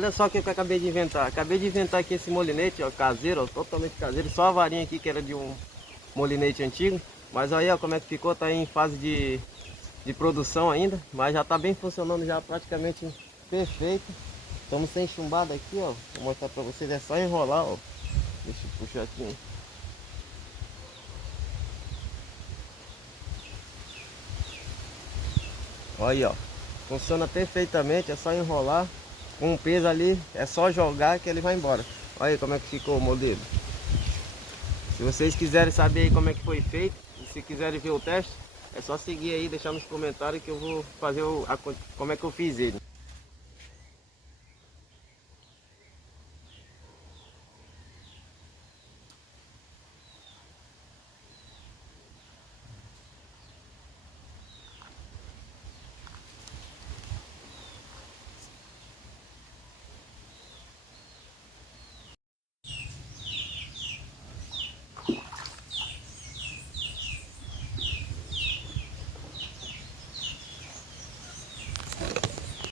Olha só o que eu acabei de inventar. Acabei de inventar aqui esse molinete, ó, caseiro, ó, totalmente caseiro. Só a varinha aqui que era de um molinete antigo. Mas aí, ó, como é que ficou, tá em fase de produção ainda. Mas já tá bem funcionando, já praticamente perfeito. Estamos sem chumbada aqui, ó. Vou mostrar pra vocês, é só enrolar, ó. Deixa eu puxar aqui. Olha aí, ó. Funciona perfeitamente, é só enrolar. Com um peso ali, é só jogar que ele vai embora. Olha aí como é que ficou o modelo. Se vocês quiserem saber aí como é que foi feito, e se quiserem ver o teste, é só seguir aí, deixar nos comentários que eu vou fazer como é que eu fiz ele.